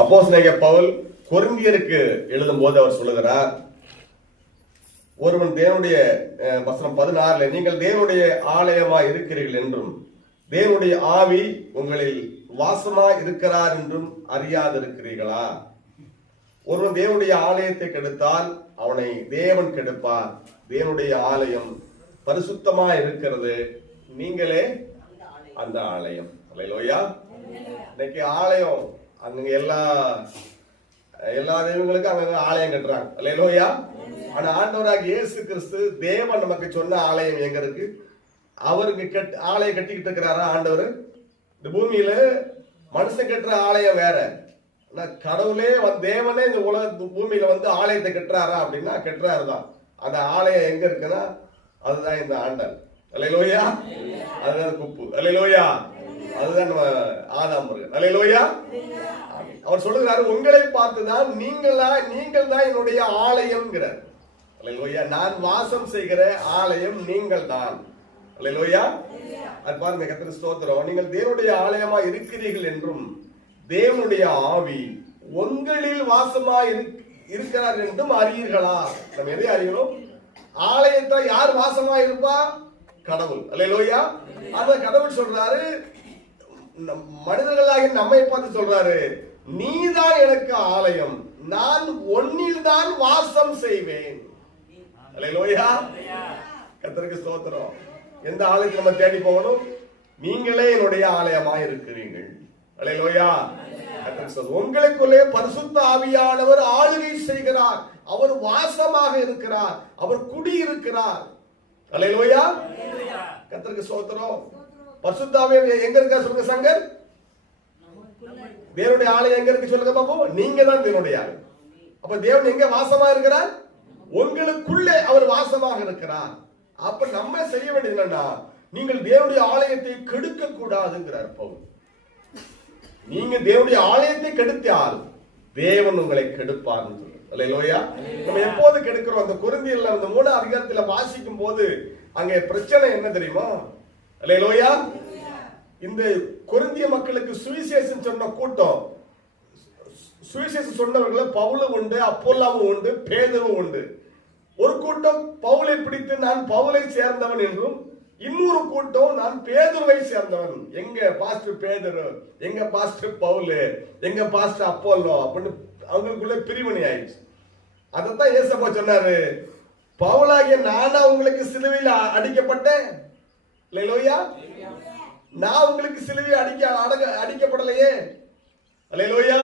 அப்போஸ்தலனாகிய பவுல் கொரிந்தியருக்கு எழுதும் போது அவர் சொல்லுகிறார், ஒருவன் தேவனுடைய வசனம் 16 நீங்கள் தேவனுடைய ஆலயமாய் இருக்கிறீர்கள் என்றும் தேவனுடைய ஆவி உங்களில் வாசமாய் இருக்கிறார் என்றும் அறியாதிருக்கிறீர்களா? ஒருவன் தேவனுடைய ஆலயத்தை கெடுத்தால் அவனை தேவன் கெடுப்பார். தேவனுடைய ஆலயம் பரிசுத்தமா இருக்கிறது, நீங்களே அந்த ஆலயம். அல்லேலூயா. இன்னைக்கு ஆலயம் அங்க எல்லா தெய்வங்களுக்கும் அங்க ஆலயம் கட்டுறாங்க. அல்லேலூயா. ஆனா ஆண்டவராக இயேசு கிறிஸ்து தேவன் நமக்கு சொன்ன ஆலயம் எங்க இருக்கு? அவருக்கு ஆலயம் கட்டிக்கிட்டு இருக்கிறாரா ஆண்டவர்? இந்த பூமியில மனுஷன் கட்டுற ஆலயம் வேற, கடவுளே தேவனே இந்த உலக பூமியில ஆலயத்தை கட்டுறாரா அப்படின்னா கட்டுறாருதான். அந்த ஆலயம் எங்க இருக்குன்னா அதுதான் இந்த ஆண்டல். அல்லேலூயா. அதுதான் குப்பு. அல்லேலூயா. அதுதான் நம்ம ஆதாம் முருகன். அல்லேலூயா. அவர் சொல்லுகிறாரு, உங்களை பார்த்துதான் நீங்கள் தான் என்னுடைய ஆலயம்ங்கிறார். அல்லேலூயா. நான் வாசம் செய்கிற ஆலயம் நீங்கள் தான். அல்லேலூயா. அது பாருங்க, கர்த்தருக்கு ஸ்தோத்திரம். நீங்கள் தேவனுடைய ஆலயமா இருக்கிறீர்கள் என்றும் தேவனுடைய ஆவி உங்களில் வாசமா இருக்கிறார் என்றும் அறியீர்களா? நம்ம எதை அறியணும்? ஆலயத்தை யார் வாசமா இருப்பா? கடவுள். அல்லேலூயா. அந்த கடவுள் சொல்றாரு, மனிதர்களாகி நம்மை பார்த்து சொல்றாரு, நீதான் எனக்கு ஆலயம், நான் உன்னில் தான் வாசம் செய்வேன். அல்லேலூயா. கர்த்தருக்கு ஸ்தோத்திரம். எந்த ஆலயத்தை நம்ம தேடி போகணும்? நீங்களே என்னுடைய ஆலயமாய் இருக்கிறீர்கள். அல்லேலூயா. உங்களுக்குள்ளே பரிசுத்த ஆவியானவர் ஆளுகை செய்கிறார், அவர் வாசமாக இருக்கிறார், அவர் குடியிருக்கிறார். அல்லேலூயா. கர்த்தருக்கு ஸ்தோத்திரம். பரிசுத்த ஆவியானவர் எங்க இருக்கா சொல்லுங்க சங்கர்? தேவனுடைய ஆலயம் எங்க இருக்கு சொல்லுங்க பாப்போம். நீங்க தான் தேவனுடைய ஆலயம். அப்ப தேவன் எங்க வாசமா இருக்கிறார்? உங்களுக்குள்ளே அவர் வாசமாக இருக்கிறார். அப்ப நம்ம செய்ய வேண்டியது என்னன்னா, நீங்கள் தேவனுடைய ஆலயத்தை கெடுக்க கூடாதுங்கிறார் பவுல். நீங்க தேவனுடைய ஆலயத்தை கெடுத்தால் தேவன் உங்களை கெடுப்பார். அல்லேலூயா. நம்ம எப்போது கெடுக்கிறோம்? அந்த கொரிந்தியர்ல அந்த 3 அதிகாரத்துல வாசிக்கும் போது அங்கே பிரச்சனை என்ன தெரியுமா? அல்லேலூயா. இந்த கொரிந்திய மக்களுக்கு சுவிசேஷம் சொன்ன கூட்டம், சுவிசேஷம் சொன்னவர்கள் பவுலும் உண்டு, அப்போல்லாவும் உண்டு, பேதுருவும் உண்டு. ஒரு கூட்டம் பவுலை பிடித்து நான் பவுலை சேர்ந்தவன் என்றும், இன்னொரு கூட்டம் நான் பேதுருவை சேர்ந்தவன். எங்க பாஸ்டர் பேதுரு, எங்க பாஸ்டர் பவுல், எங்க பாஸ்டர் அப்போல்லோ அப்படின்னு அவங்களுக்குள்ள பிரிவினை ஆயிடுச்சு. அதைத்தான் ஏசப்பா சொன்னாரு, பவுலாகிய நானா உங்களுக்கு சிலுவையில் அடிக்கப்பட்டேன்? அல்லேலூயா. நான் உங்களுக்கு சிலுவையில் அடிக்கப்படலையே. அல்லேலூயா.